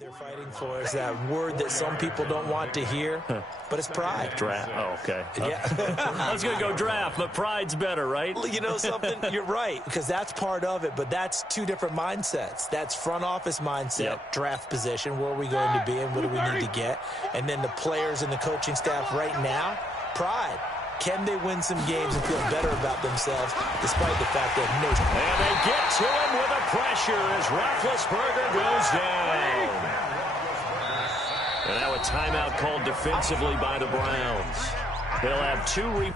They're fighting for is that word that some people don't want to hear, but it's pride. Draft. Oh, okay. Yeah. I was going to go draft, but pride's better, right? You know something? You're right, because that's part of it, but that's two different mindsets. That's front office mindset, draft position, where are we going to be and what do we need to get? And then the players and the coaching staff right now, pride. Can they win some games and feel better about themselves despite the fact that no... And they get to him with the pressure as Roethlisberger goes down. And now a timeout called defensively by the Browns. They'll have two...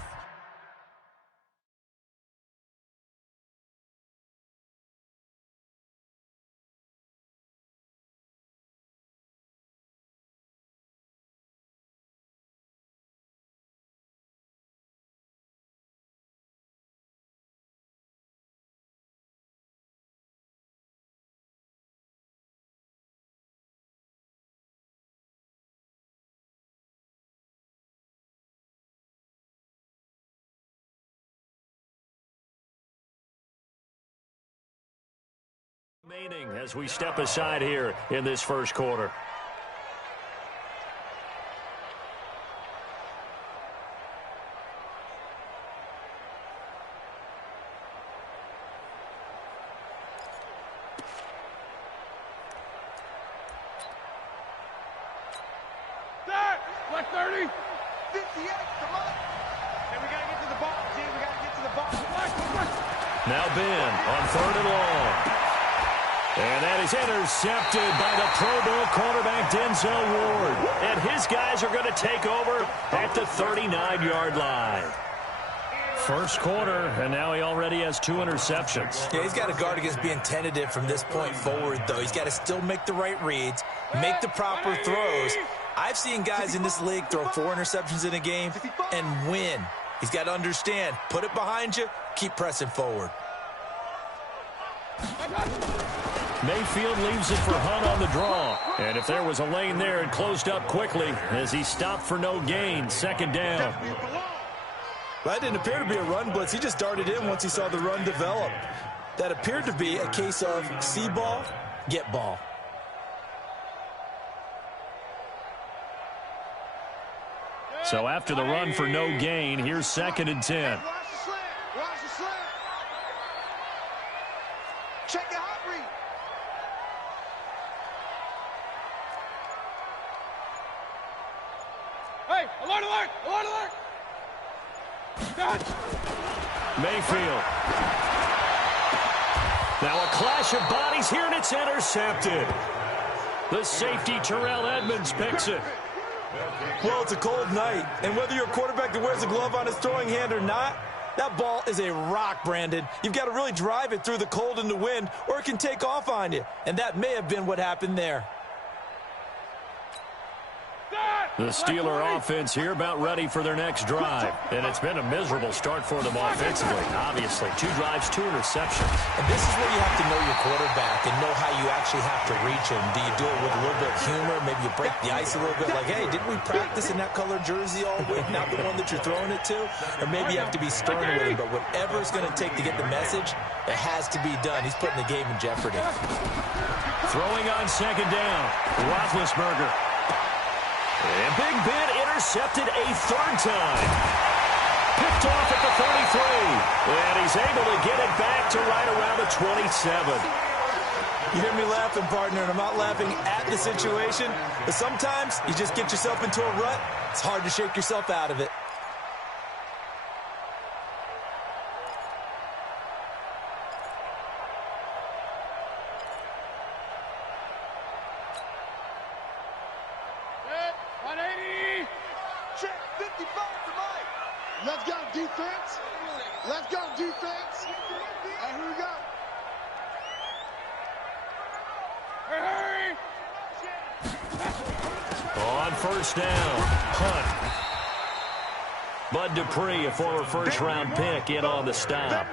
remaining as we step aside here in this first quarter. Like 30, 58, come on. And we got to get to the ball, team. We got to get to the ball. Now Ben on 3rd and long. And that is intercepted by the Pro Bowl quarterback Denzel Ward. And his guys are going to take over at the 39-yard line. First quarter, and now he already has 2 interceptions. Yeah, he's got to guard against being tentative from this point forward, though. He's got to still make the right reads, make the proper throws. I've seen guys in this league throw 4 interceptions in a game and win. He's got to understand, put it behind you, keep pressing forward. Mayfield leaves it for Hunt on the draw. And if there was a lane there, it closed up quickly as he stopped for no gain. 2nd down. That didn't appear to be a run blitz. He just darted in once he saw the run develop. That appeared to be a case of see ball, get ball. So after the run for no gain, here's 2nd and 10. Watch the slant. Watch the slant. Check the hot read. Hey, alert, alert, alert, alert. Mayfield. Now a clash of bodies here, and it's intercepted. The safety, Terrell Edmonds, picks it. Well, it's a cold night, and whether you're a quarterback that wears a glove on his throwing hand or not, that ball is a rock, Brandon. You've got to really drive it through the cold and the wind, or it can take off on you, and that may have been what happened there. The Steeler offense here about ready for their next drive. And it's been a miserable start for them offensively. Obviously, 2 drives, 2 interceptions. And this is where you have to know your quarterback and know how you actually have to reach him. Do you do it with a little bit of humor? Maybe you break the ice a little bit like, hey, didn't we practice in that color jersey all week, not the one that you're throwing it to? Or maybe you have to be stern with him. But whatever it's going to take to get the message, it has to be done. He's putting the game in jeopardy. Throwing on 2nd down, Roethlisberger. And Big Ben intercepted a 3rd time. Picked off at the 33. And he's able to get it back to right around the 27. You hear me laughing, partner, and I'm not laughing at the situation. But sometimes you just get yourself into a rut. It's hard to shake yourself out of it. Let's go, defense. Let's go, defense. And here we go. Hurry. On 1st down, Hunt. Bud Dupree, a former 1st-round pick, in on the stop.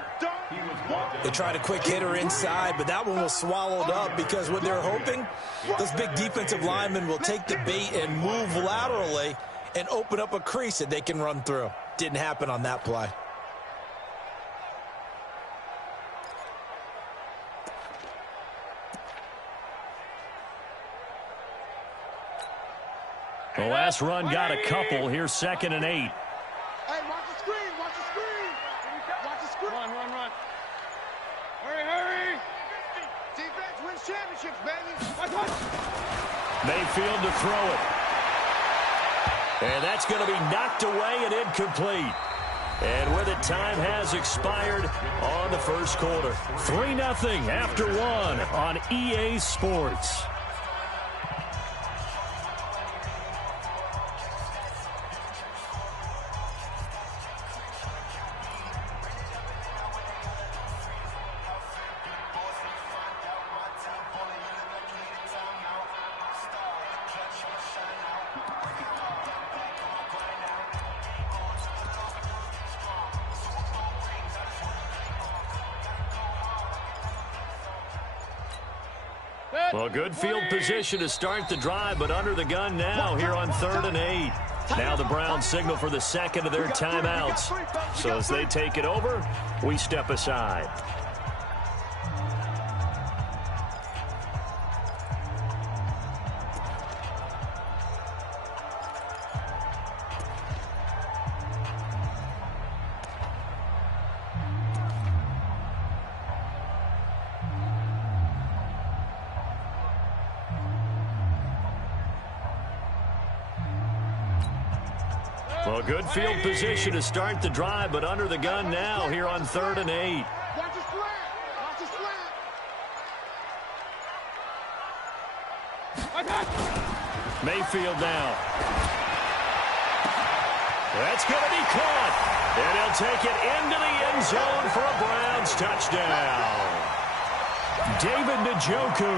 They tried a quick hitter inside, but that one was swallowed up because what they're hoping, those big defensive linemen will take the bait and move laterally and open up a crease that they can run through. Didn't happen on that play. The last run got a couple. Here's 2nd and 8. Hey, watch the screen. Watch the screen. Watch the screen. Run. Hurry. Defense wins championships, baby. Watch. Mayfield to throw it. And that's going to be knocked away and incomplete. And with it, time has expired on the first quarter. 3-0 after 1 on EA Sports. Well, good field position to start the drive, but under the gun now here on 3rd and 8. Now the Browns signal for the second of their timeouts. So as they take it over, we step aside. Well, good field position to start the drive, but under the gun now here on 3rd and 8. Watch the slant. Mayfield now. That's going to be caught. And he'll take it into the end zone for a Browns touchdown. David Njoku,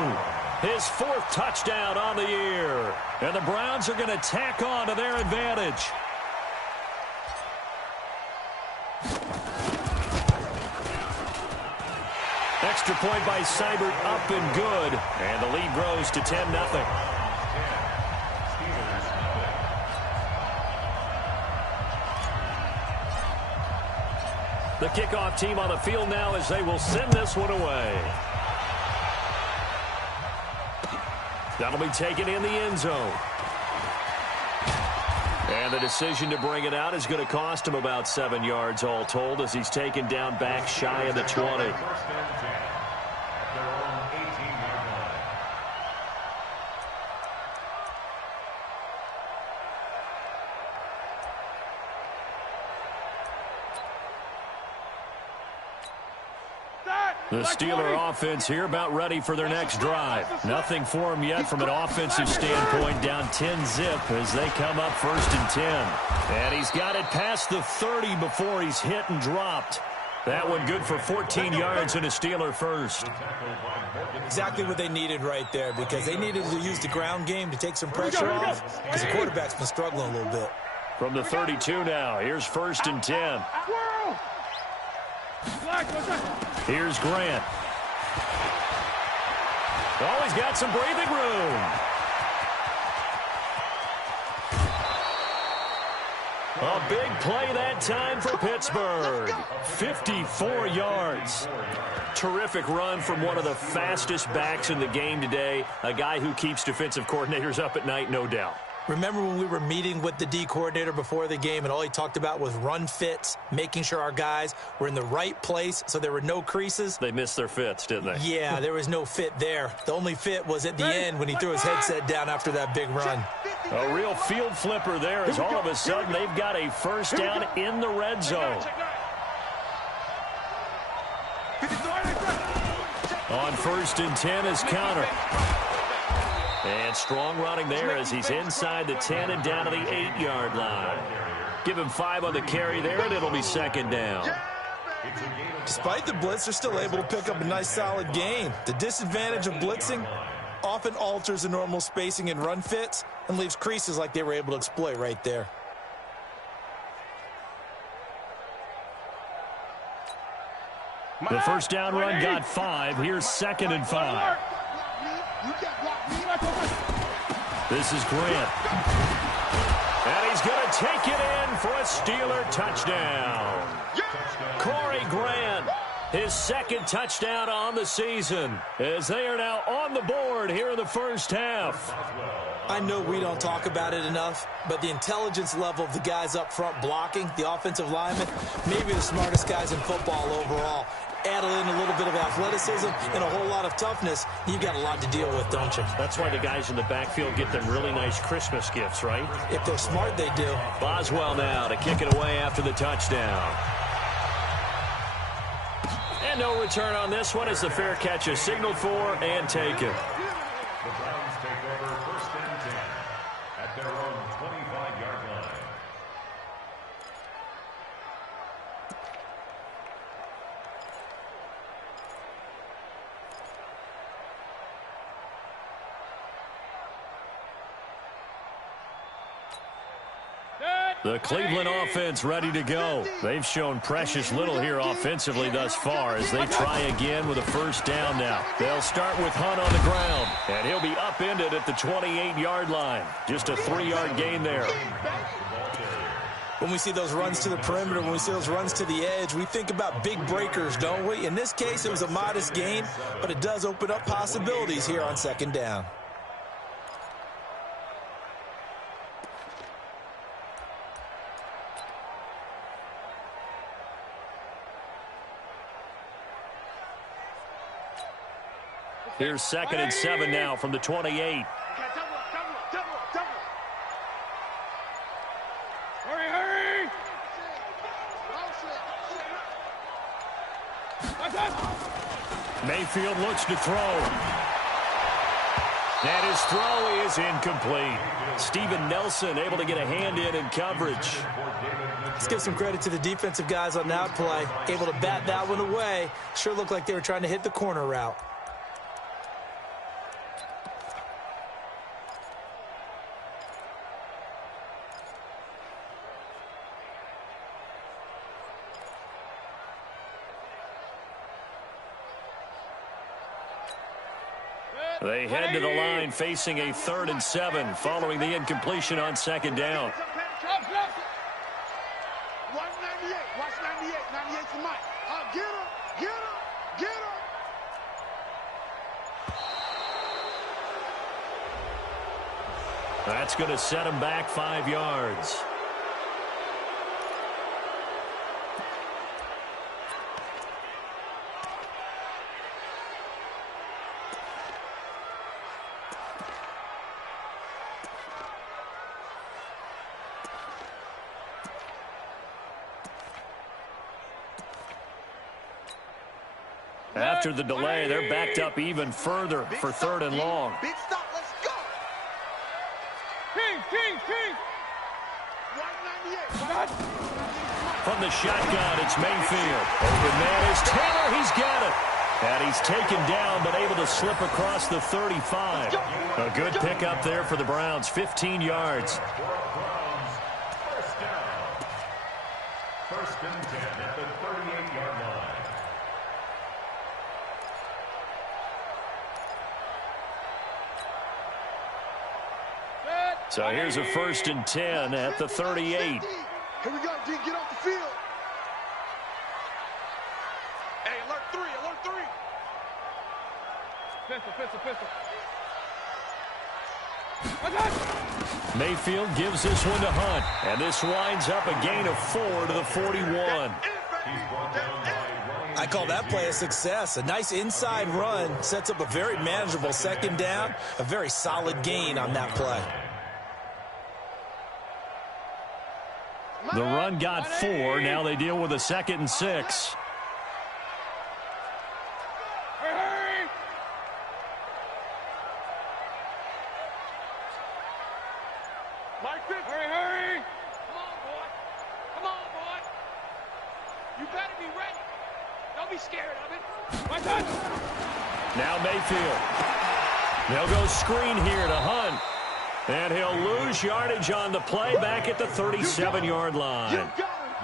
his 4th touchdown on the year. And the Browns are going to tack on to their advantage. Extra point by Seibert, up and good. And the lead grows to 10-0. The kickoff team on the field now as they will send this one away. That'll be taken in the end zone. And the decision to bring it out is going to cost him about 7 yards all told as he's taken down back shy of the 20. The Steeler offense here about ready for their next drive. Nothing for them yet from an offensive standpoint, down 10-zip as they come up 1st and 10. And he's got it past the 30 before he's hit and dropped. That one good for 14 yards and a Steeler first. Exactly what they needed right there, because they needed to use the ground game to take some pressure off, because the quarterback's been struggling a little bit. From the 32 now, here's 1st and 10. Here's Grant. Oh, he's got some breathing room. A big play that time for Pittsburgh. 54 yards. Terrific run from one of the fastest backs in the game today. A guy who keeps defensive coordinators up at night, no doubt. Remember when we were meeting with the D coordinator before the game and all he talked about was run fits, making sure our guys were in the right place so there were no creases? They missed their fits, didn't they? Yeah, there was no fit there. The only fit was at the end when he threw his headset down after that big run. A real field flipper there as all of a sudden they've got a first down in the red zone. On 1st and 10 is counter. And strong running there as he's inside the 10 and down to the 8-yard line. Give him 5 on the carry there, and it'll be 2nd down. Despite the blitz, they're still able to pick up a nice, solid gain. The disadvantage of blitzing often alters the normal spacing and run fits and leaves creases like they were able to exploit right there. The first down run got 5. Here's 2nd and 5. This is Grant. And he's going to take it in for a Steeler touchdown. Corey Grant His second touchdown on the season, as they are now on the board here in the first half. I know we don't talk about it enough, but the intelligence level of the guys up front blocking, the offensive linemen, maybe the smartest guys in football overall. Add in a little bit of athleticism and a whole lot of toughness, you've got a lot to deal with, don't you? That's why the guys in the backfield get them really nice Christmas gifts, right? If they're smart, they do. Boswell now to kick it away after the touchdown. And no return on this one as the fair catch is signaled for and taken. The Browns take over 1st and 10 at their own 25-yard line. The Cleveland offense ready to go. They've shown precious little here offensively thus far as they try again with a first down now. They'll start with Hunt on the ground, and he'll be upended at the 28-yard line. Just a 3-yard gain there. When we see those runs to the perimeter, when we see those runs to the edge, we think about big breakers, don't we? In this case, it was a modest gain, but it does open up possibilities here on 2nd down. Here's 2nd and 7 now from the 28. Hurry, hurry! Mayfield looks to throw. And his throw is incomplete. Steven Nelson able to get a hand in coverage. Let's give some credit to the defensive guys on that play. Able to bat that one away. Sure looked like they were trying to hit the corner route. They head to the line facing a 3rd and 7 following the incompletion on 2nd down. Watch 98. Watch 98. 98's the mic. Get him. Get him. Get him. That's going to set him back 5 yards. After the delay, they're backed up even further for 3rd and long. Big stop. Let's go. King. 198. From the shotgun, it's Mayfield. Open man is Taylor. He's got it. And he's taken down, but able to slip across the 35. A good pickup there for the Browns, 15 yards. First down. 1st and 10 at the 38-yard line. So here's a 1st and 10 at the 38. Here we go, D. Get off the field. Hey, alert 3. Alert 3. Pistol. Mayfield gives this one to Hunt. And this winds up a gain of 4 to the 41. I call that play a success. A nice inside run sets up a very manageable 2nd down. A very solid gain on that play. The run got 4. Now they deal with a 2nd and 6. Hurry. Mike, hurry. Come on, boy. You better be ready. Don't be scared of it. My touch. Now Mayfield. They'll go screen here to Hunt. And he'll lose yardage on the play back at the 37-yard line.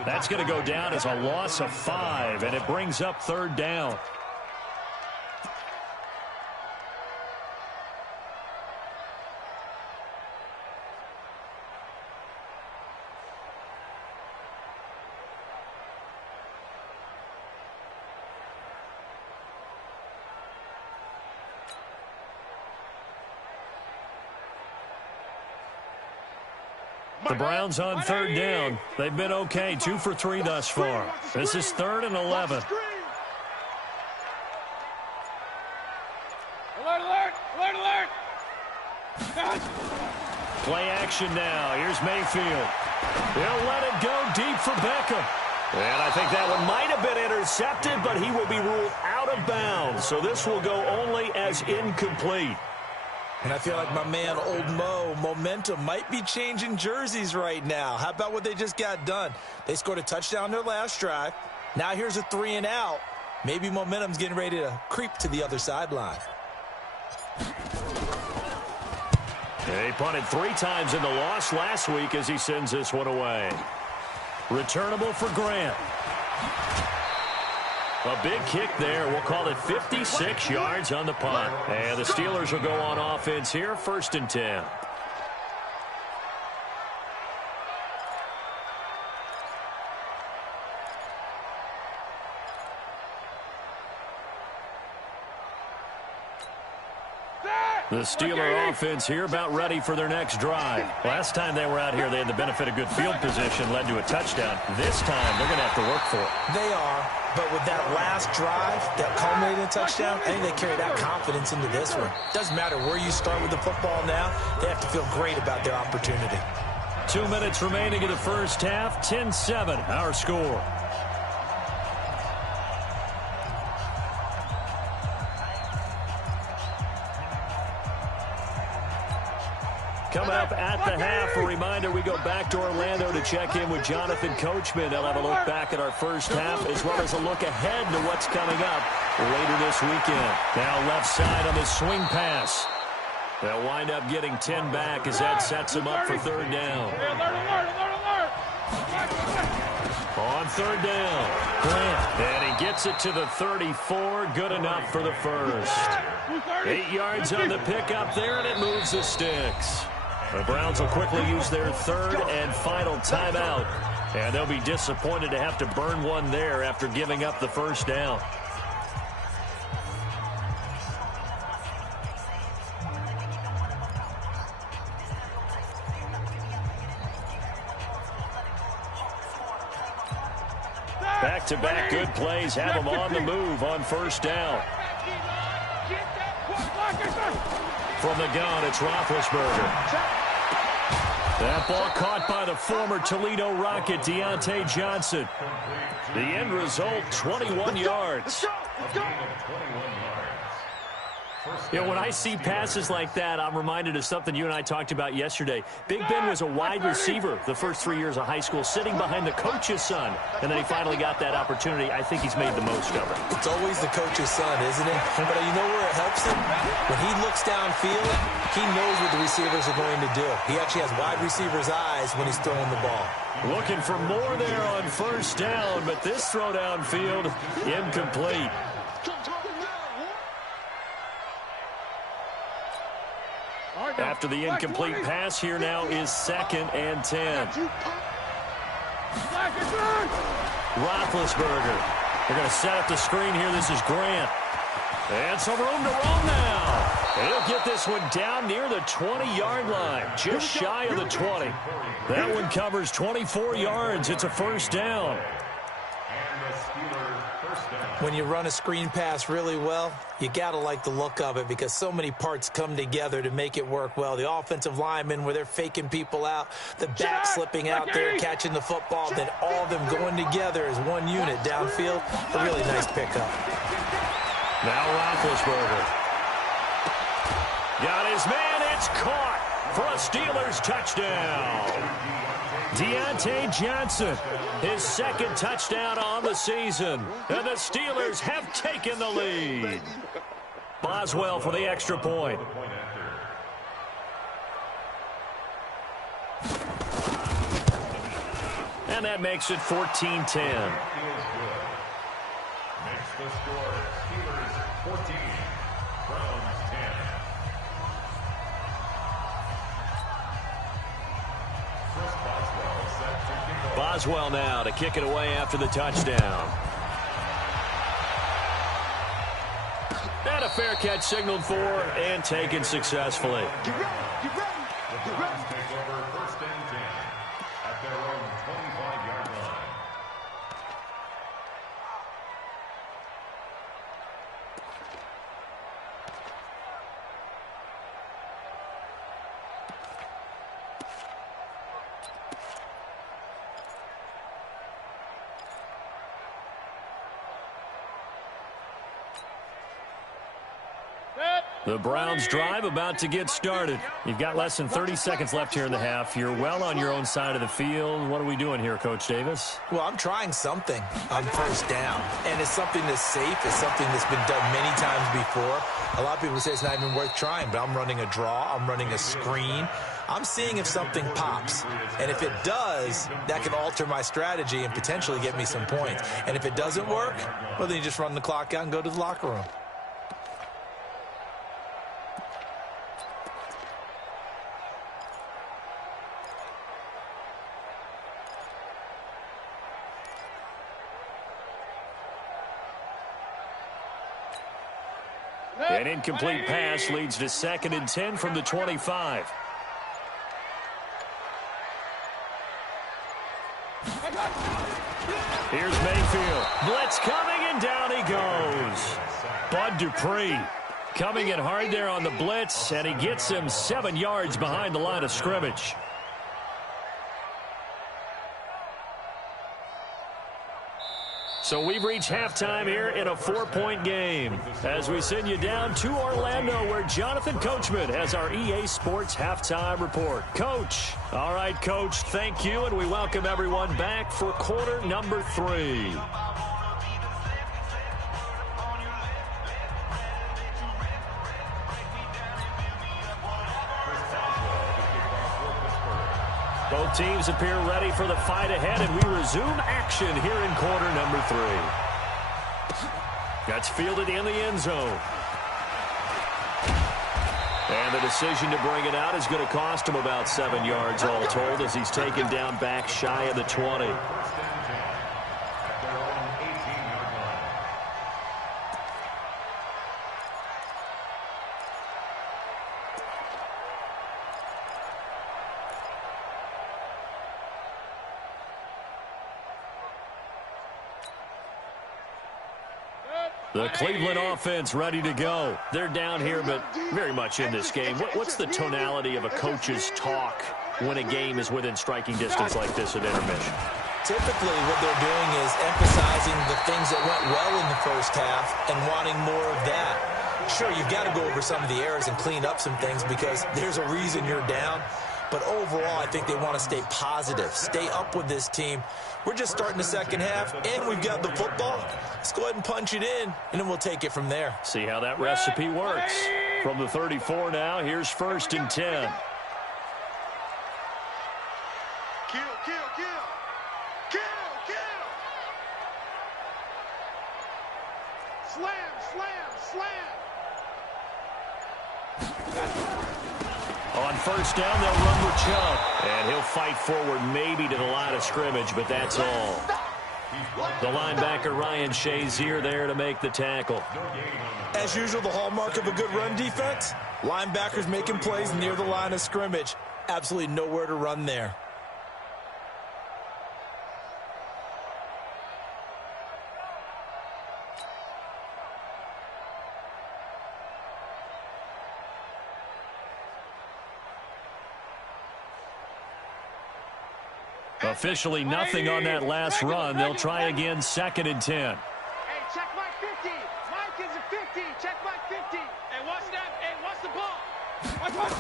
That's going to go down as a loss of 5, and it brings up 3rd down. The Browns on third down. They've been okay, 2 for 3 thus far. This is 3rd and 11. Alert, alert, alert, alert. Play action now. Here's Mayfield. He'll let it go deep for Beckham. And I think that one might have been intercepted, but he will be ruled out of bounds. So this will go only as incomplete. And I feel like my man, Old Mo, momentum might be changing jerseys right now. How about what they just got done? They scored a touchdown their last drive. Now here's a 3 and out. Maybe momentum's getting ready to creep to the other sideline. He punted 3 times in the loss last week as he sends this one away. Returnable for Grant. A big kick there. We'll call it 56 yards on the punt. And the Steelers will go on offense here, 1st and 10. The Steeler offense here about ready for their next drive. Last time they were out here, they had the benefit of good field position, led to a touchdown. This time, they're going to have to work for it. They are, but with that last drive that culminated in a touchdown, I think they carry that confidence into this one. Doesn't matter where you start with the football now, they have to feel great about their opportunity. 2 minutes remaining in the first half, 10-7, our score. Coming up at the half, a reminder, we go back to Orlando to check in with Jonathan Coachman. They'll have a look back at our first half as well as a look ahead to what's coming up later this weekend. Now left side on the swing pass. They'll wind up getting 10 back as that sets them up for 3rd down. On 3rd down, Grant, and he gets it to the 34, good enough for the first. 8 yards on the pickup there, and it moves the sticks. The Browns will quickly use their 3rd and final timeout, and they'll be disappointed to have to burn one there after giving up the first down. Back-to-back good plays have them on the move on 1st down. From the gun, it's Roethlisberger. That ball caught by the former Toledo Rocket, Deontay Johnson. The end result, 21 yards. You know, when I see passes like that, I'm reminded of something you and I talked about yesterday. Big Ben was a wide receiver the first 3 years of high school, sitting behind the coach's son. And then he finally got that opportunity. I think he's made the most of it. It's always the coach's son, isn't it? But you know where it helps him? When he looks downfield, he knows what the receivers are going to do. He actually has wide receivers' eyes when he's throwing the ball. Looking for more there on 1st down, but this throw downfield, incomplete. After the incomplete pass, here now is 2nd and 10. Roethlisberger. They're going to set up the screen here. This is Grant. And some room to roam now. He'll get this one down near the 20-yard line, just shy of the 20. That one covers 24 yards. It's a 1st down. When you run a screen pass really well, you got to like the look of it because so many parts come together to make it work well. The offensive linemen where they're faking people out, the back slipping out there, catching the football, then all of them going together as one unit downfield. A really nice pickup. Now Roethlisberger. Got his man. It's caught for a Steelers touchdown. Deontay Johnson, his 2nd touchdown on the season. And the Steelers have taken the lead. Boswell for the extra point. And that makes it 14-10. Makes the score Steelers 14, Browns 10. Boswell now to kick it away after the touchdown. And a fair catch signaled for and taken successfly. The Browns take over 1st and 10. The Browns drive about to get started. You've got less than 30 seconds left here in the half. You're well on your own side of the field. What are we doing here, Coach Davis? Well, I'm trying something on first down, and it's something that's safe. It's something that's been done many times before. A lot of people say it's not even worth trying, but I'm running a draw. I'm running a screen. I'm seeing if something pops, and if it does, that can alter my strategy and potentially get me some points. And if it doesn't work, well, then you just run the clock out and go to the locker room. An incomplete pass leads to 2nd and 10 from the 25. Here's Mayfield. Blitz coming, and down he goes. Bud Dupree coming in hard there on the blitz, and he gets him 7 yards behind the line of scrimmage. So we've reached halftime here in a 4-point game as we send you down to Orlando, where Jonathan Coachman has our EA Sports halftime report. Coach. All right, Coach, thank you, and we welcome everyone back for quarter number 3. Both teams appear ready for the fight ahead, and we resume action here in quarter number 3. That's fielded in the end zone. And the decision to bring it out is going to cost him about 7 yards all told, as he's taken down back shy of the 20. The Cleveland offense ready to go. They're down here, but very much in this game. What's the tonality of a coach's talk when a game is within striking distance like this at intermission? Typically, what they're doing is emphasizing the things that went well in the first half and wanting more of that. Sure, you've got to go over some of the errors and clean up some things because there's a reason you're down. But overall, I think they want to stay positive, stay up with this team. We're just starting the second half, and we've got the football. Let's go ahead and punch it in, and then we'll take it from there. See how that recipe works. From the 34 now, here's 1st and 10. Kill, kill, kill. Kill, kill. Slam, slam, slam. On 1st down, they'll run with Chubb. And he'll fight forward maybe to the line of scrimmage, but that's all. The linebacker, Ryan Shazier, there to make the tackle. As usual, the hallmark of a good run defense, linebackers making plays near the line of scrimmage. Absolutely nowhere to run there. Officially nothing on that last run. They'll try again, 2nd and 10. Hey, check Mike 50. Mike is a 50. Check Mike 50. Hey, watch that. Hey, watch the ball. Watch.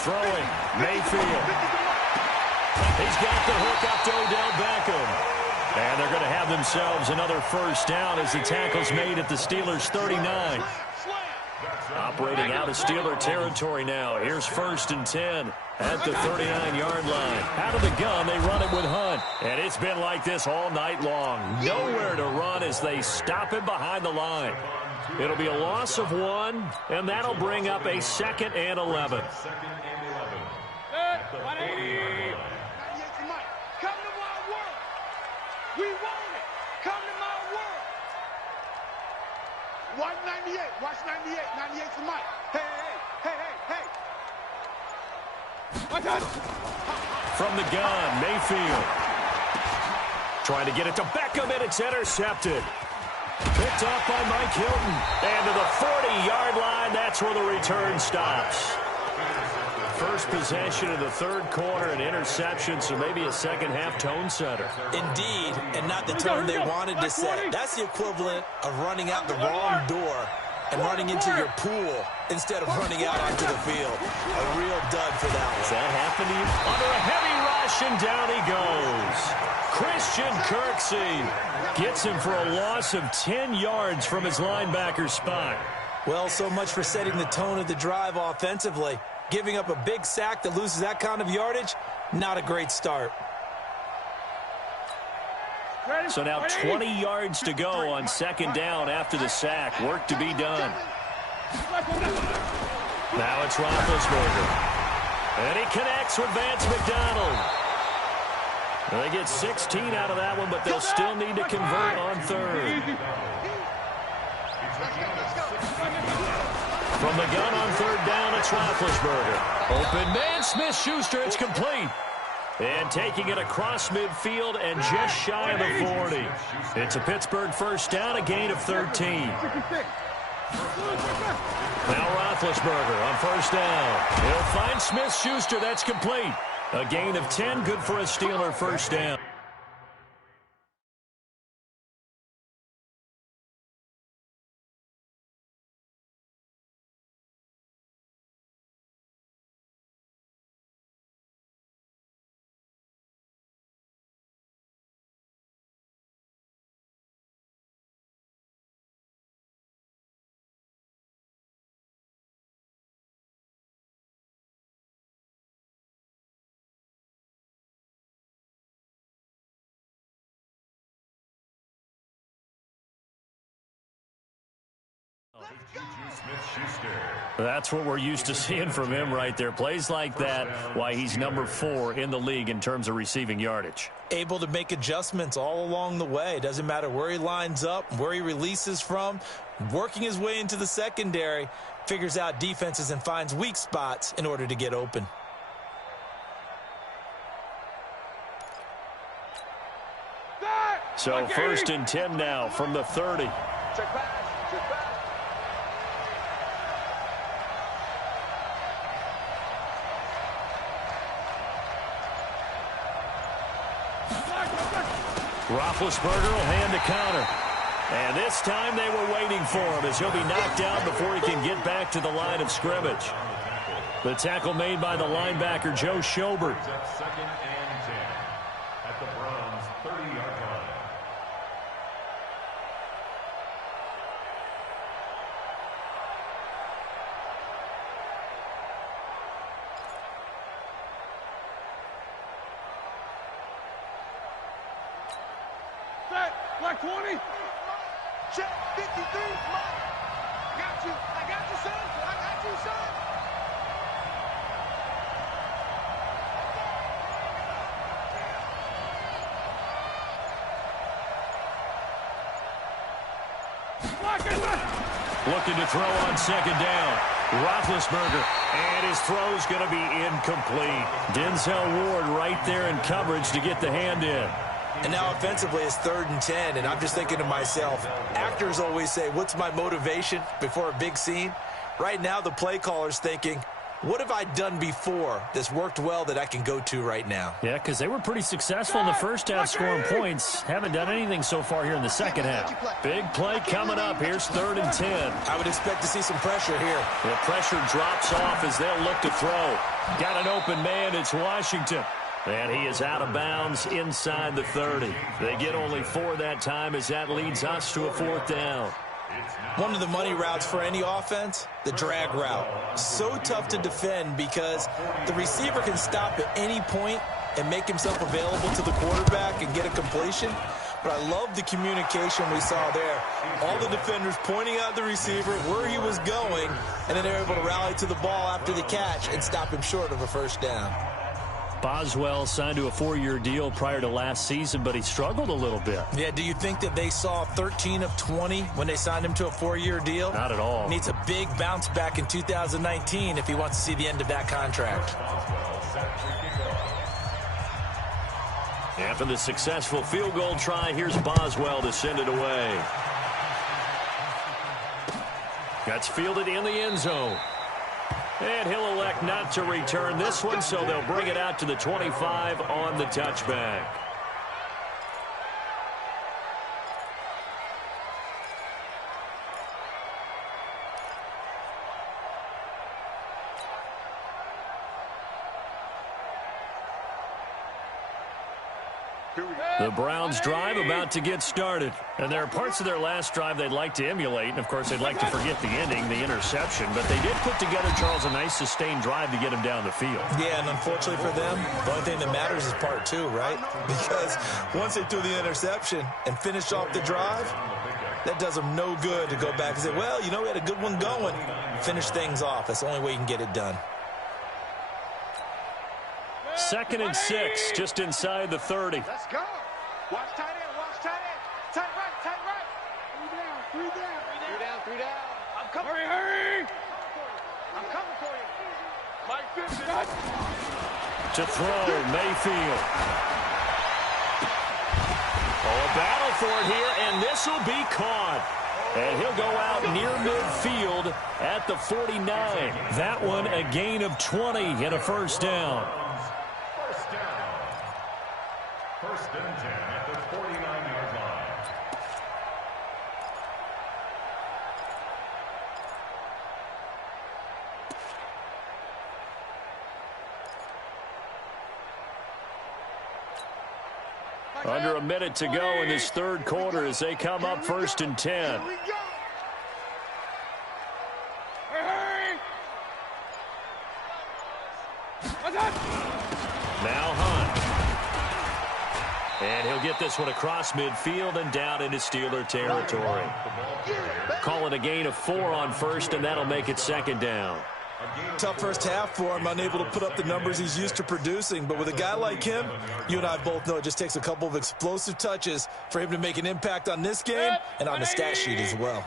Throwing, Mayfield. He's got the hook up to Odell Beckham. And they're going to have themselves another 1st down as the tackle's made at the Steelers' 39. Operating out of Steeler territory now. Here's 1st and 10 at the 39-yard line. Out of the gun, they run it with Hunt. And it's been like this all night long. Nowhere to run as they stop him behind the line. It'll be a loss of 1, and that'll bring up a 2nd and 11. Come to my world. We want it. Come to my world. Watch 98. Watch 98. 98 for Mike. Hey, hey, hey, hey, hey. From the gun, Mayfield. Trying to get it to Beckham, and it's intercepted. Picked off by Mike Hilton. And to the 40-yard line, that's where the return stops. First possession of the 3rd quarter, an interception, so maybe a second-half tone setter. Indeed, and not the tone they wanted to set. That's the equivalent of running out the wrong door and running into your pool instead of running out onto the field. A real dud for that one. Does that happen to you? Under a heavy rush, and down he goes. Christian Kirksey gets him for a loss of 10 yards from his linebacker spot. Well, so much for setting the tone of the drive offensively. Giving up a big sack that loses that kind of yardage, not a great start. So now 20 yards to go on second down after the sack. Work to be done. Now it's Roethlisberger. And he connects with Vance McDonald. They get 16 out of that one, but they'll still need to convert on third. From the gun on third down, it's Roethlisberger. Open man, Smith-Schuster, it's complete. And taking it across midfield and just shy of the 40. It's a Pittsburgh first down, a gain of 13. Now Roethlisberger on first down. He'll find Smith-Schuster, that's complete. A gain of 10, good for a Steeler first down. That's what we're used to seeing from him right there. Plays like that, why he's number 4 in the league in terms of receiving yardage. Able to make adjustments all along the way. Doesn't matter where he lines up, where he releases from. Working his way into the secondary, figures out defenses and finds weak spots in order to get open. So first and 10 now from the 30. Check back. Check back. Roethlisberger will hand a counter. And this time they were waiting for him as he'll be knocked down before he can get back to the line of scrimmage. The tackle made by the linebacker, Joe Schobert. Second and 10 at the Browns' 30-yard line. Black 20. Check 53. I got you. I got you, son. I got you, son. Looking to throw on second down. Roethlisberger, and his throw's going to be incomplete. Denzel Ward right there in coverage to get the hand in. And now offensively it's 3rd and 10, and I'm just thinking to myself, actors always say, what's my motivation before a big scene? Right now the play caller's thinking, what have I done before that's worked well that I can go to right now? Yeah, because they were pretty successful in the first half scoring points. Haven't done anything so far here in the second half. Big play coming up. Here's 3rd and 10. I would expect to see some pressure here. The pressure drops off as they'll look to throw. Got an open man. It's Washington. And he is out of bounds inside the 30. They get only 4 that time as that leads us to a 4th down. One of the money routes for any offense, the drag route. So tough to defend because the receiver can stop at any point and make himself available to the quarterback and get a completion. But I love the communication we saw there. All the defenders pointing out the receiver, where he was going, and then they're able to rally to the ball after the catch and stop him short of a first down. Boswell signed to a 4-year deal prior to last season, but he struggled a little bit. Yeah, do you think that they saw 13 of 20 when they signed him to a 4-year deal? Not at all. Needs a big bounce back in 2019 if he wants to see the end of that contract. After the successful field goal try, here's Boswell to send it away. That's fielded in the end zone. And he'll elect not to return this one, so they'll bring it out to the 25 on the touchback. The Browns' drive about to get started. And there are parts of their last drive they'd like to emulate. And, of course, they'd like to forget the ending, the interception. But they did put together, Charles, a nice sustained drive to get him down the field. Yeah, and unfortunately for them, the only thing that matters is part two, right? Because once they threw the interception and finished off the drive, that does them no good to go back and say, well, you know, we had a good one going. Finish things off. That's the only way you can get it done. 2nd and 6, just inside the 30. Let's go. Watch tight end, watch tight end. Tight right, tight right. 3 down, 3 down. 3 down, 3 down. I'm coming. Hurry. I'm coming for you. Mike Vincent. To throw, Mayfield. Oh, a battle for it here, and this will be caught. And he'll go out near midfield at the 49. That one a gain of 20 and a first down. First and 10 at the 49-yard line. Under a minute to go in this third quarter as they come up 1st and 10. Now Hunt. And he'll get this one across midfield and down into Steeler territory. Call it a gain of 4 on first, and that'll make it 2nd down. Tough first half for him, unable to put up the numbers he's used to producing. But with a guy like him, you and I both know it just takes a couple of explosive touches for him to make an impact on this game and on the stat sheet as well.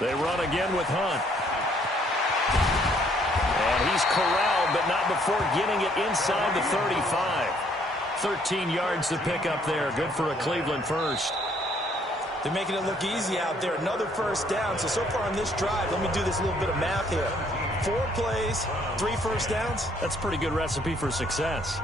They run again with Hunt. And he's corralled, but not before getting it inside the 35. 13 yards to pick up there. Good for a Cleveland first. They're making it look easy out there. Another first down. So far on this drive, let me do this little bit of math here. 4 plays, 3 first downs. That's a pretty good recipe for success.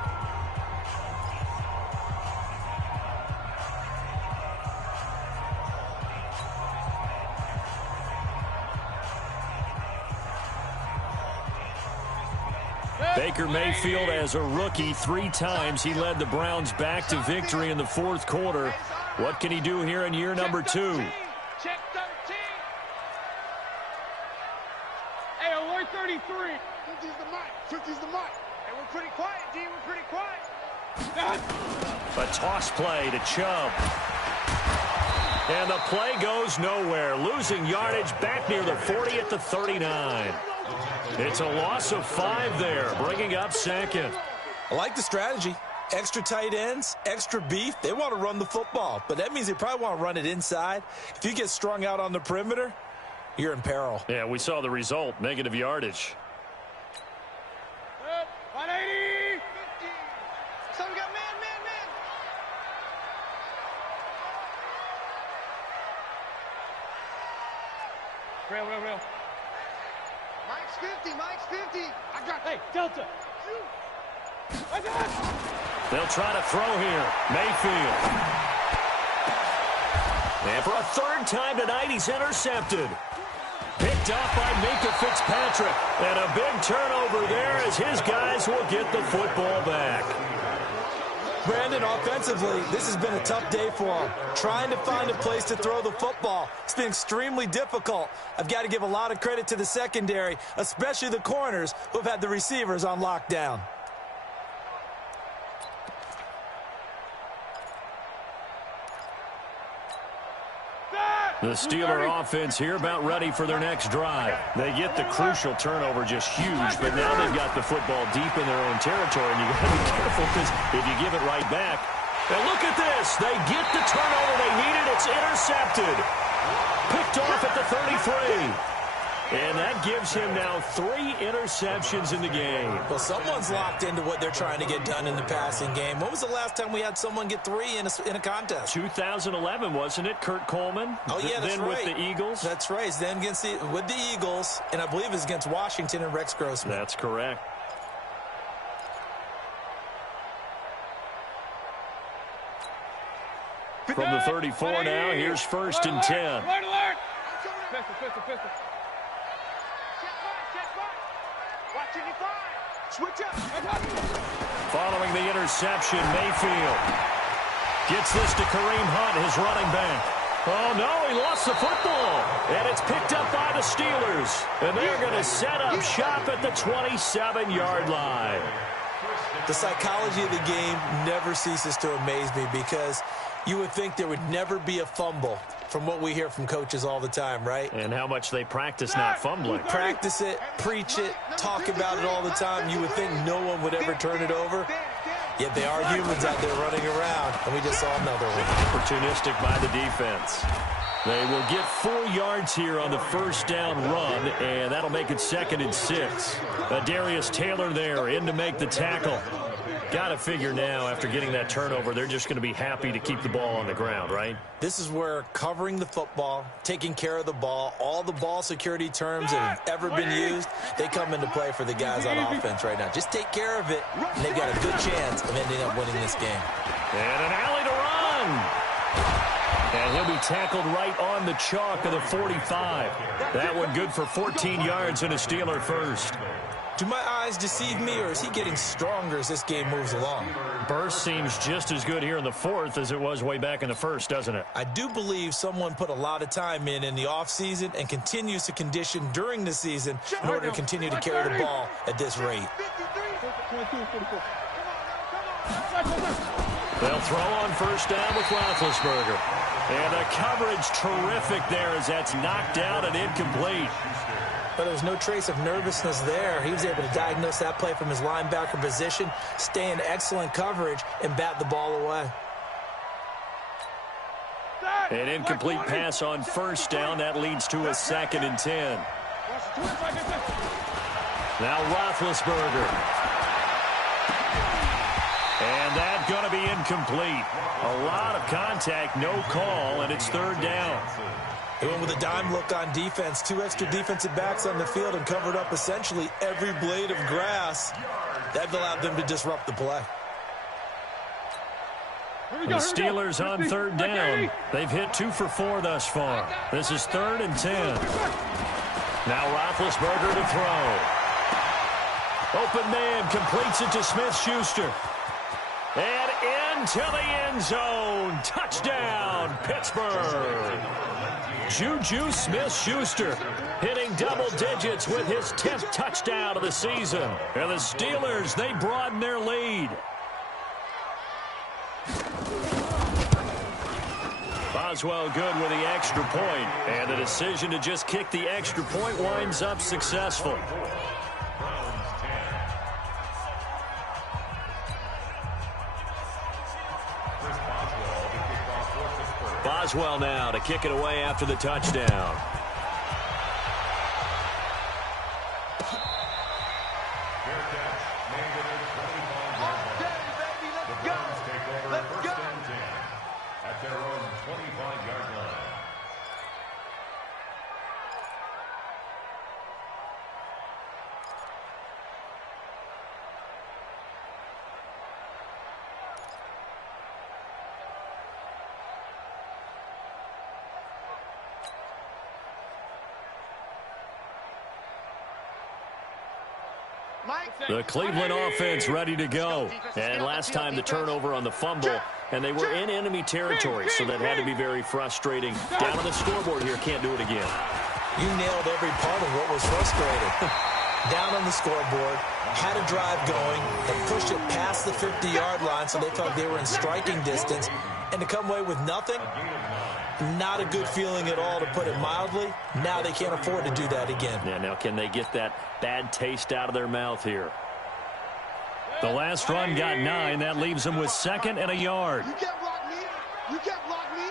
Baker Mayfield, as a rookie, 3 times he led the Browns back to victory in the 4th quarter. What can he do here in year number 2? Check 13. Hey, alert 33. 50's the mic. 50's the mic. Hey, we're pretty quiet, D. We're pretty quiet. A toss play to Chubb. And the play goes nowhere. Losing yardage back near the 40 at the 39. It's a loss of 5 there, bringing up 2nd. I like the strategy. Extra tight ends, extra beef. They want to run the football, but that means they probably want to run it inside. If you get strung out on the perimeter, you're in peril. Yeah, we saw the result, negative yardage. 180. 50. So we got man. Real. Mike's 50. I got. Hey, Delta. I got. They'll try to throw here. Mayfield. And for a 3rd time tonight, he's intercepted. Picked off by Minka Fitzpatrick. And a big turnover there as his guys will get the football back. Brandon, offensively, this has been a tough day for him. Trying to find a place to throw the football. It's been extremely difficult. I've got to give a lot of credit to the secondary, especially the corners who've had the receivers on lockdown. The Steeler offense here about ready for their next drive. They get the crucial turnover just huge, but now they've got the football deep in their own territory, and you've got to be careful because if you give it right back. And look at this. They get the turnover they needed. It's intercepted. Picked off at the 33. And that gives him now 3 interceptions in the game. Well, someone's locked into what they're trying to get done in the passing game. When was the last time we had someone get 3 in a contest? 2011, wasn't it? Kurt Coleman? Oh, yeah, that's then right. with the Eagles? That's right. Then with the Eagles, and I believe it's against Washington and Rex Grossman. That's correct. From the 34 now, here's 1st and 10. Alert, alert! Pistol. Watch it, switch up. Following the interception, Mayfield gets this to Kareem Hunt, his running back. Oh, no, he lost the football. And it's picked up by the Steelers. And they're going to set up shop at the 27-yard line. The psychology of the game never ceases to amaze me because you would think there would never be a fumble from what we hear from coaches all the time, right? And how much they practice not fumbling. Practice it, preach it, talk about it all the time. You would think no one would ever turn it over. Yet they are humans out there running around, and we just saw another one. Opportunistic by the defense. They will get 4 yards here on the 1st down run, and that'll make it 2nd and 6. Darius Taylor there in to make the tackle. Got to figure now, after getting that turnover, they're just going to be happy to keep the ball on the ground, right? This is where covering the football, taking care of the ball, all the ball security terms that have ever been used, they come into play for the guys on offense right now. Just take care of it, and they've got a good chance of ending up winning this game. And an alley to run. And he'll be tackled right on the chalk of the 45. That one good for 14 yards and a Steeler first. Do my eyes deceive me, or is he getting stronger as this game moves along? Burst seems just as good here in the 4th as it was way back in the 1st, doesn't it? I do believe someone put a lot of time in the offseason and continues to condition during the season in order to continue to carry the ball at this rate. They'll throw on 1st down with Roethlisberger. And the coverage terrific there as that's knocked out and incomplete. But there was no trace of nervousness there. He was able to diagnose that play from his linebacker position, stay in excellent coverage, and bat the ball away. An incomplete pass on 1st down. That leads to a 2nd and 10. Now Roethlisberger. And that's going to be incomplete. A lot of contact, no call, and it's 3rd down. They went with a dime look on defense. 2 extra defensive backs on the field and covered up essentially every blade of grass. That allowed them to disrupt the play. The Steelers on 3rd down. They've hit 2 for 4 thus far. This is 3rd and 10. Now Roethlisberger to throw. Open man completes it to Smith-Schuster. And into the end zone. Touchdown, Pittsburgh. Juju Smith-Schuster hitting double digits with his 10th touchdown of the season. And the Steelers, they broaden their lead. Boswell good with the extra point. And the decision to just kick the extra point winds up successful. Boswell now to kick it away after the touchdown. At their own 25-yard line. The Cleveland offense ready to go. And last time the turnover on the fumble, and they were in enemy territory, so that had to be very frustrating. Down on the scoreboard here, can't do it again. You nailed every part of what was frustrating. Down on the scoreboard, had a drive going, and pushed it past the 50-yard line so they felt they were in striking distance, and to come away with nothing, not a good feeling at all, to put it mildly. Now they can't afford to do that again. Yeah, now can they get that bad taste out of their mouth here? The last run got 9. That leaves them with 2nd and a yard. You can't block me. You can't block me.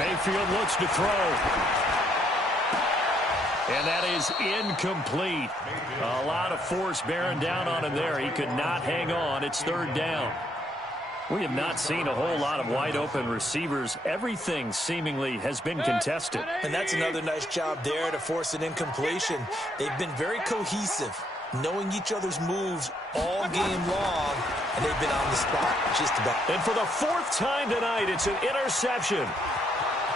Mayfield looks to throw. And that is incomplete. A lot of force bearing down on him there. He could not hang on. It's 3rd down. We have not seen a whole lot of wide-open receivers. Everything seemingly has been contested. And that's another nice job there to force an incompletion. They've been very cohesive, knowing each other's moves all game long, and they've been on the spot just about. And for the fourth time tonight, it's an interception.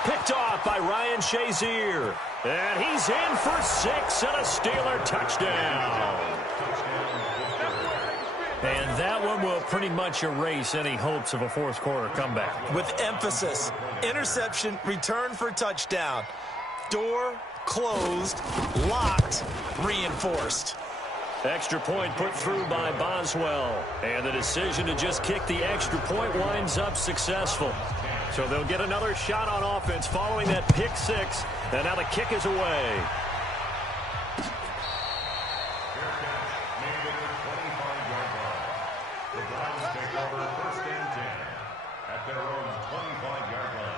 Picked off by Ryan Shazier. And he's in for 6 and a Steeler touchdown. And that one will pretty much erase any hopes of a fourth quarter comeback. With emphasis, interception, return for touchdown. Door closed, locked, reinforced. Extra point put through by Boswell. And the decision to just kick the extra point winds up successful. So they'll get another shot on offense following that pick 6. And now the kick is away. The Browns take over first and 10 at their own 25-yard line.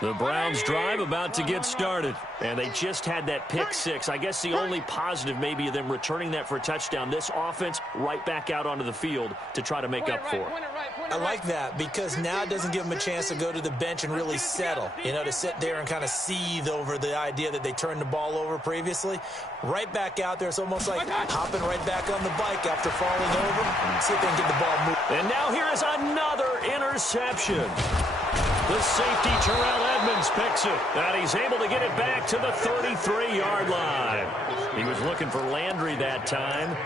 The Browns drive about to get started, and they just had that pick 6. I guess the only positive maybe of them returning that for a touchdown. This offense right back out onto the field to try to make up for it. I like that because now it doesn't give them a chance to go to the bench and really settle, to sit there and kind of seethe over the idea that they turned the ball over previously. Right back out there, it's almost like hopping right back on the bike after falling over. See if they can get the ball moving. And now here is another interception. The safety, Terrell Edmonds, picks it, and he's able to get it back to the 33-yard line. He was looking for Landry that time.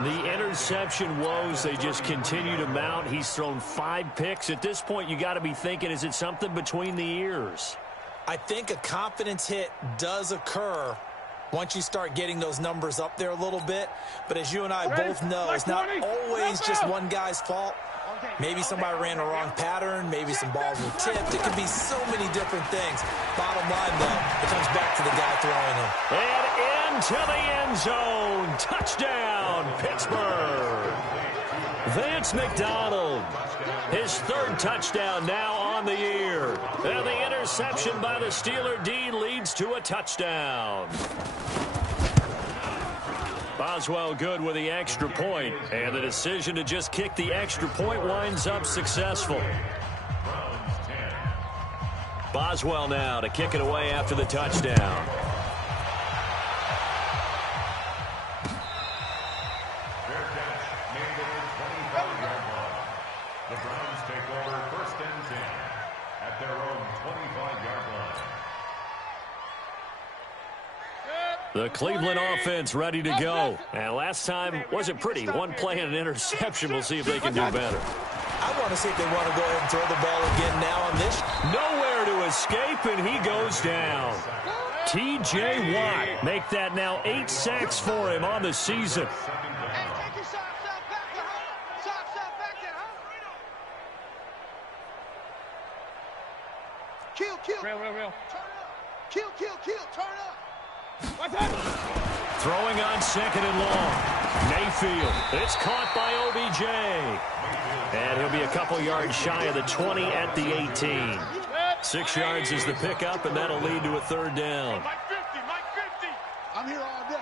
The interception woes, they just continue to mount. He's thrown 5 picks. At this point, you got to be thinking, is it something between the ears? I think a confidence hit does occur once you start getting those numbers up there a little bit. But as you and I both know, it's not always just one guy's fault. Maybe somebody ran a wrong pattern. Maybe some balls were tipped. It could be so many different things. Bottom line, though, it comes back to the guy throwing them. And into the end zone. Touchdown, Pittsburgh. Vance McDonald. His 3rd touchdown now on the year. And the interception by the Steeler D leads to a touchdown. Boswell good with the extra point, and the decision to just kick the extra point winds up successful. Boswell now to kick it away after the touchdown. Fair catch made at the 25-yard line. The Browns take over first and 10 at their own 25-yard line. The Cleveland offense ready to go. And last time wasn't pretty. One play and an interception. We'll see if they can do better. I want to see if they want to go ahead and throw the ball again now on this. Nowhere to escape, and he goes down. T.J. Watt make that now 8 sacks for him on the season. Kill. Real. Kill. Turn up. Throwing on 2nd and long. Mayfield. It's caught by OBJ. And he'll be a couple yards shy of the 20 at the 18. 6 yards is the pickup, and that'll lead to a 3rd down. Mike 50. I'm here all day.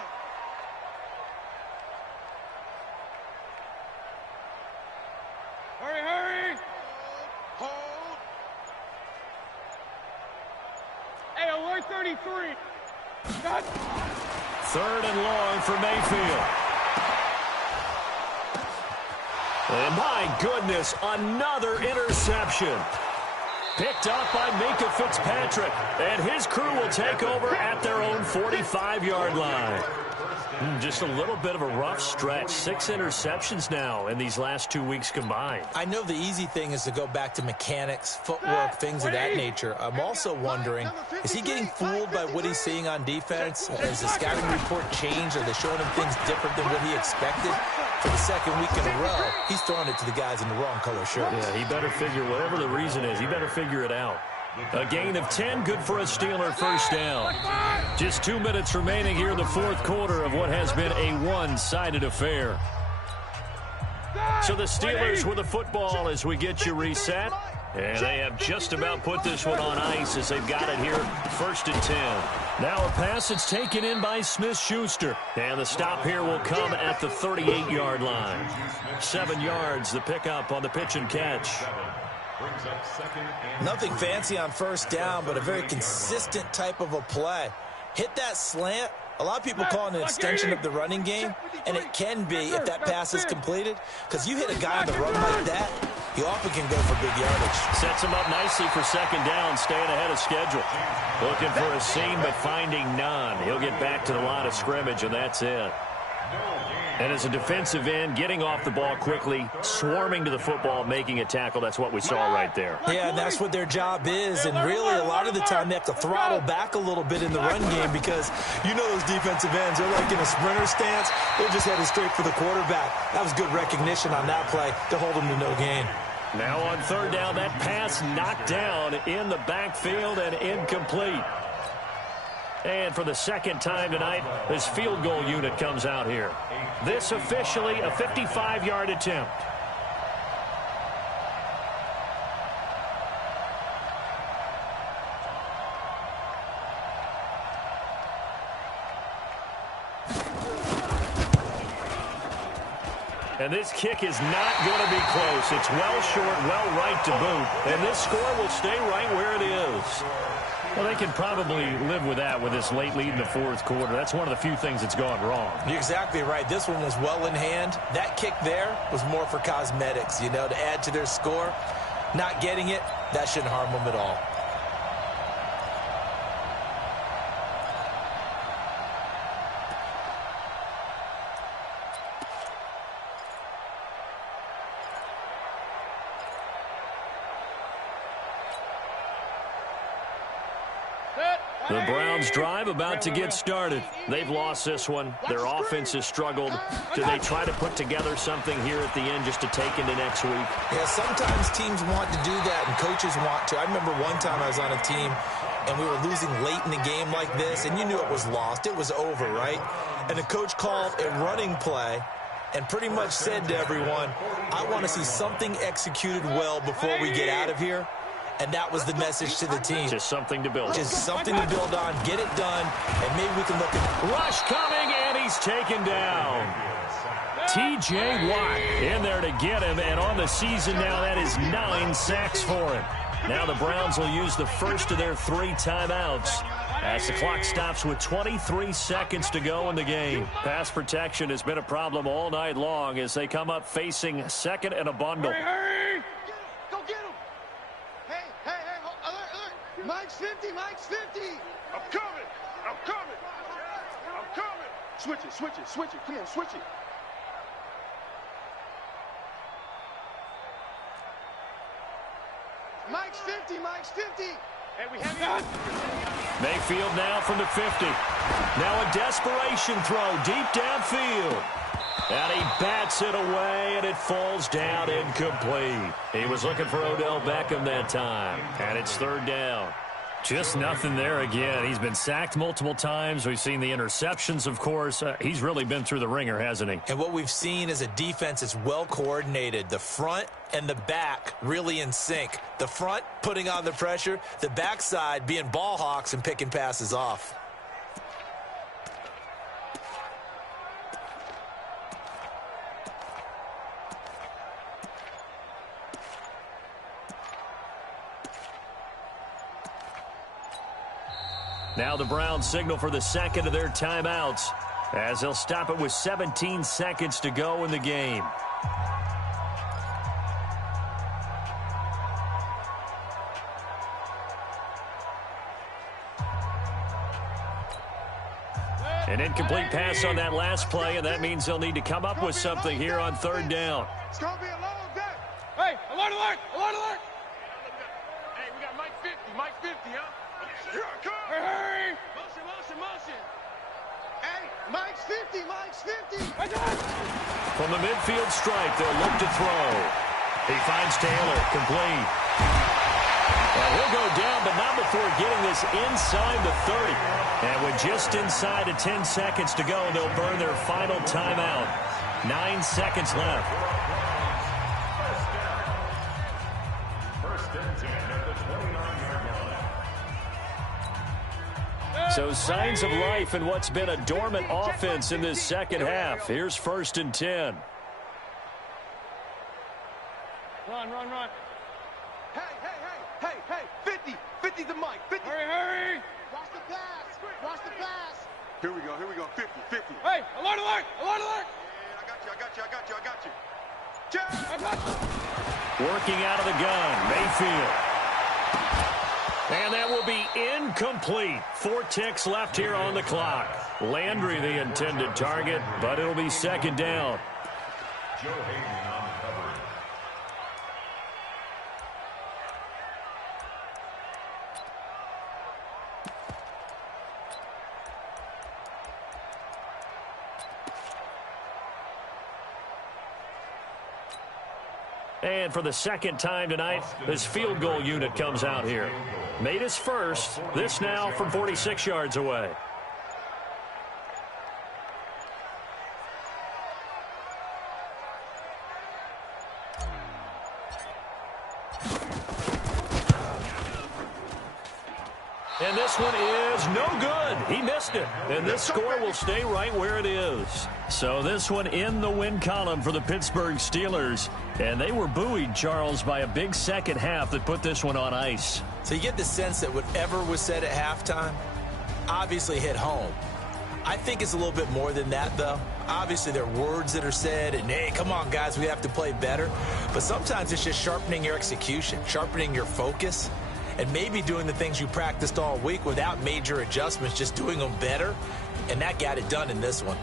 Hurry. Hold. Hey, alert 33. 3rd and long for Mayfield. And my goodness, another interception. Picked up by Minkah Fitzpatrick. And his crew will take over at their own 45-yard line. Just a little bit of a rough stretch. 6 interceptions now in these last 2 weeks combined. I know the easy thing is to go back to mechanics, footwork, things of that nature. I'm also wondering, is he getting fooled by what he's seeing on defense? Has the scouting report changed? Are they showing him things different than what he expected? For the 2nd week in a row, he's throwing it to the guys in the wrong color shirts. Yeah, he better figure, whatever the reason is, he better figure it out. A gain of 10, good for a Steeler first down. Just 2 minutes remaining here in the 4th quarter of what has been a one-sided affair. So the Steelers with the football as we get you reset. And they have just about put this one on ice as they've got it here, 1st and 10. Now a pass that's taken in by Smith-Schuster. And the stop here will come at the 38-yard line. 7 yards, the pickup on the pitch and catch. Nothing fancy on first down, but a very consistent type of a play. Hit that slant, A lot of people call it an extension of the running game, and it can be if that pass is completed, because you hit a guy on the run like that, he often can go for big yardage. Sets him up nicely for second down, staying ahead of schedule. Looking for a seam, but finding none. He'll get back to the line of scrimmage, and that's it. And as a defensive end, getting off the ball quickly, swarming to the football, making a tackle, that's what we saw right there. Yeah, and that's what their job is, and really a lot of the time they have to throttle back a little bit in the run game because you know those defensive ends, they're like in a sprinter stance. They're just headed straight for the quarterback. That was good recognition on that play to hold them to no gain. Now on third down, that pass knocked down in the backfield and incomplete. And for the second time tonight, this field goal unit comes out here. This officially a 55-yard attempt. And this kick is not going to be close. It's well short, well right to boot. And this score will stay right where it is. Well, they can probably live with that with this late lead in the fourth quarter. That's one of the few things that's gone wrong. You're exactly right. This one was well in hand. That kick there was more for cosmetics, you know, to add to their score. Not getting it, that shouldn't harm them at all. The Browns drive about to get started. They've lost this one. Their offense has struggled. Do they try to put together something here at the end just to take into next week? Yeah, sometimes teams want to do that and coaches want to. I remember one time I was on a team and we were losing late in the game like this and you knew it was lost. It was over, right? And the coach called a running play and pretty much said to everyone, I want to see something executed well before we get out of here. And that was the message to the team. Just something to build on. Just something to build on, get it done, and maybe we can look at... Rush coming, and he's taken down. T.J. Watt in there to get him, and on the season now, that is 9 sacks for him. Now the Browns will use the first of their 3 timeouts as the clock stops with 23 seconds to go in the game. Pass protection has been a problem all night long as they come up facing second and a bundle. Hurry! Go get him! Hey, alert! Mike's 50, Mike's 50! I'm coming! Switch it, come on, switch it. Mike's 50! Hey, we have it. Mayfield now from the 50. Now a desperation throw deep downfield. And he bats it away, and it falls down incomplete. He was looking for Odell Beckham that time, and it's third down. Just nothing there again. He's been sacked multiple times. We've seen the interceptions, of course. He's really been through the ringer, hasn't he? And what we've seen is a defense that's well coordinated. The front and the back really in sync. The front putting on the pressure, the backside being ball hawks and picking passes off. Now the Browns signal for the second of their timeouts as they'll stop it with 17 seconds to go in the game. An incomplete pass on that last play, and that means they'll need to come up with something here on third down. It's going to be a long day. Hey, alert! Hey, we got Mike 50, huh? Here I come. Hey! Motion. Hey, Mike's 50. From the midfield stripe, they'll look to throw. He finds Taylor, complete. And he'll go down, but not before getting this inside the 30. And with just inside of 10 seconds to go, they'll burn their final timeout. 9 seconds left. First and 10 at the 29-yard line. So signs of life in what's been a dormant offense in this second half. Here's first and 10. Run. Hey, 50 to Mike. 50. Hurry. Watch the pass. Here we go. 50, 50. Hey, alert, alert, alert, alert. Yeah, I got you. Working out of the gun, Mayfield. And that will be incomplete. 4 ticks left here on the clock. Landry the intended target, but it'll be second down. Joe Hayden on the coverage. And for the second time tonight, this field goal unit comes out here. Made his first. This now from 46 yards away. And this one is no good. He missed it. And this score will stay right where it is. So this one in the win column for the Pittsburgh Steelers. And they were buoyed, Charles, by a big second half that put this one on ice. So you get the sense that whatever was said at halftime obviously hit home. I think it's a little bit more than that, though. Obviously, there are words that are said, and, hey, come on, guys, we have to play better. But sometimes it's just sharpening your execution, sharpening your focus, and maybe doing the things you practiced all week without major adjustments, just doing them better. And that got it done in this one.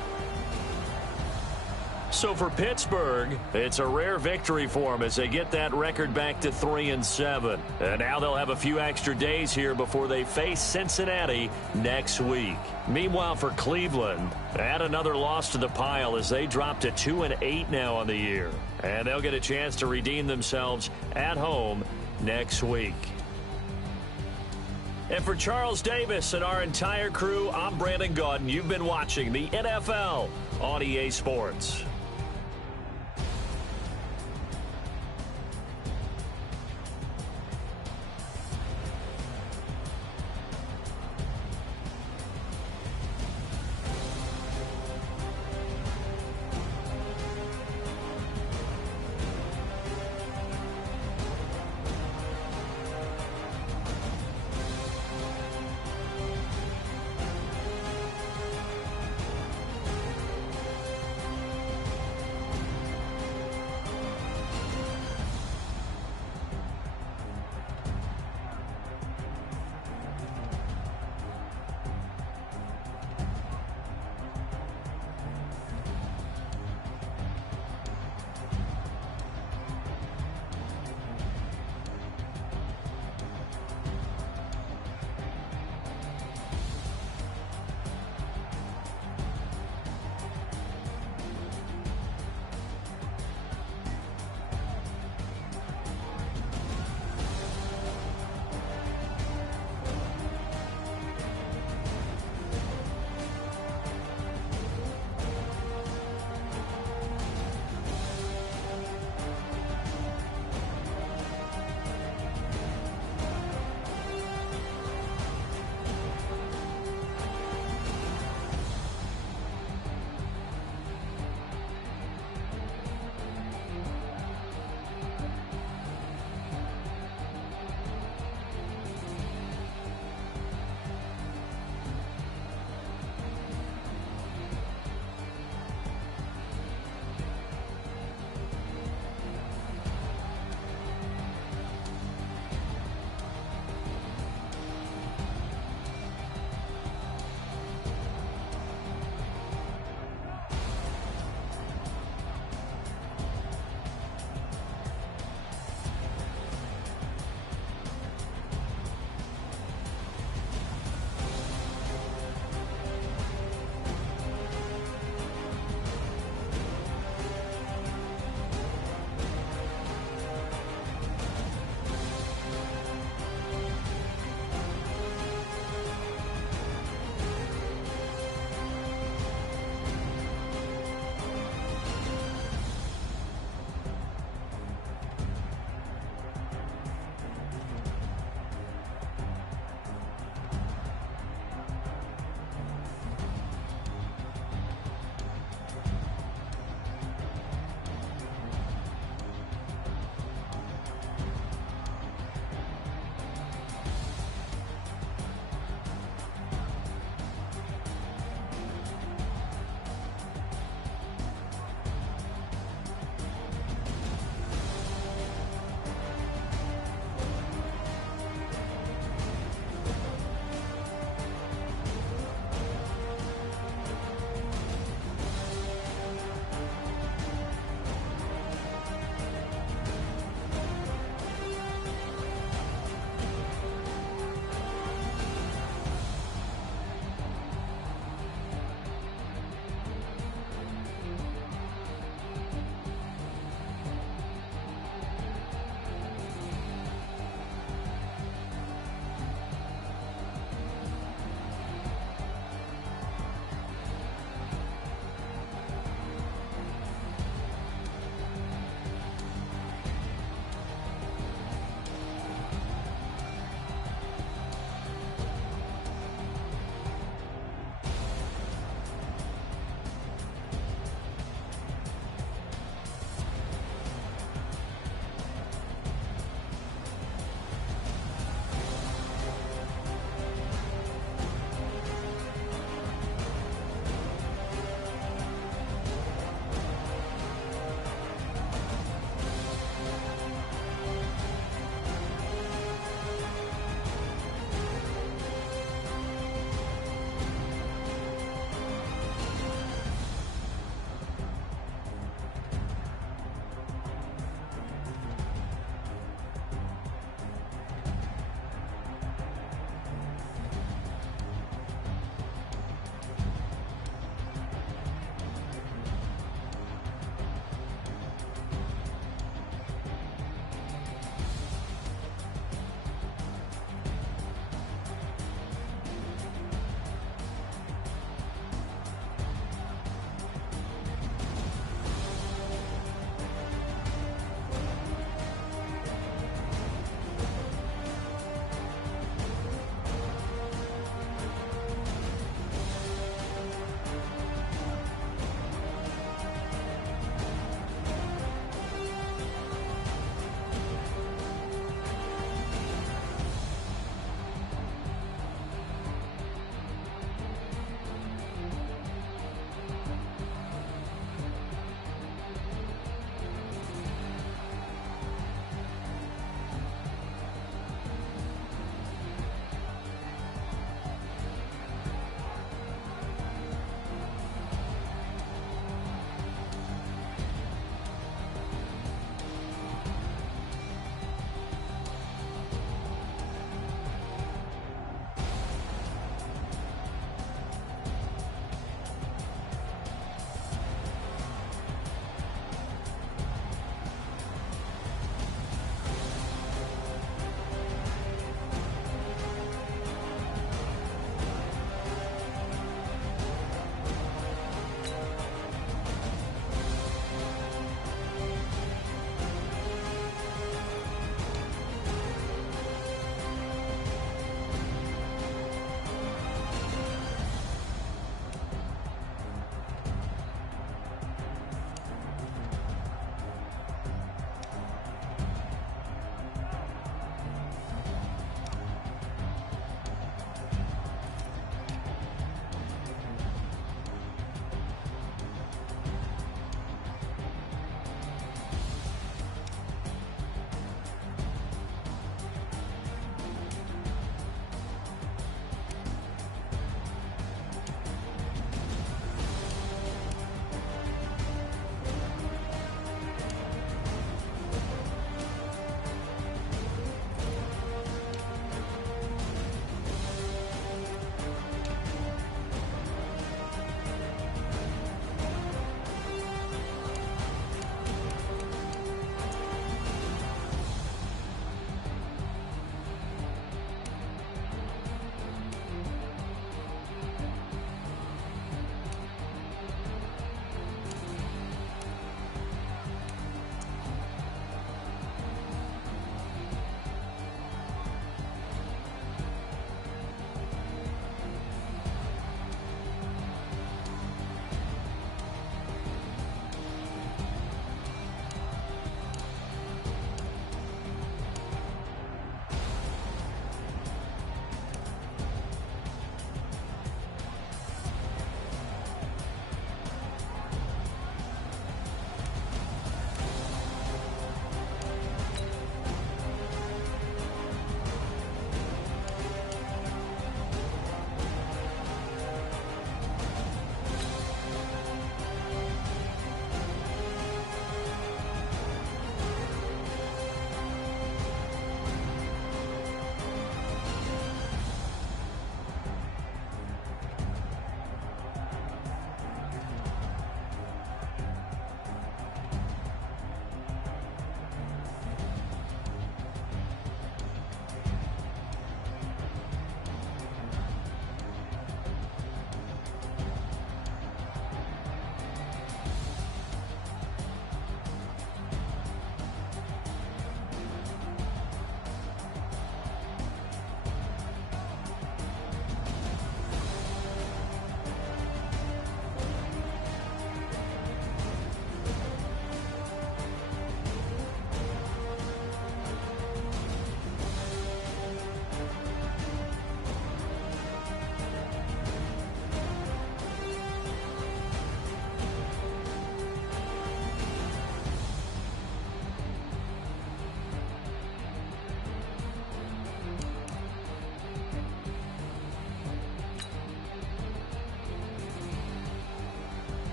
So for Pittsburgh, it's a rare victory for them as they get that record back to 3-7. And now they'll have a few extra days here before they face Cincinnati next week. Meanwhile, for Cleveland, add another loss to the pile as they drop to 2-8 now on the year. And they'll get a chance to redeem themselves at home next week. And for Charles Davis and our entire crew, I'm Brandon Gaudin. You've been watching the NFL on EA Sports.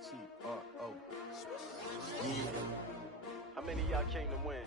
S-T-R-O. Yeah. How many of y'all came to win?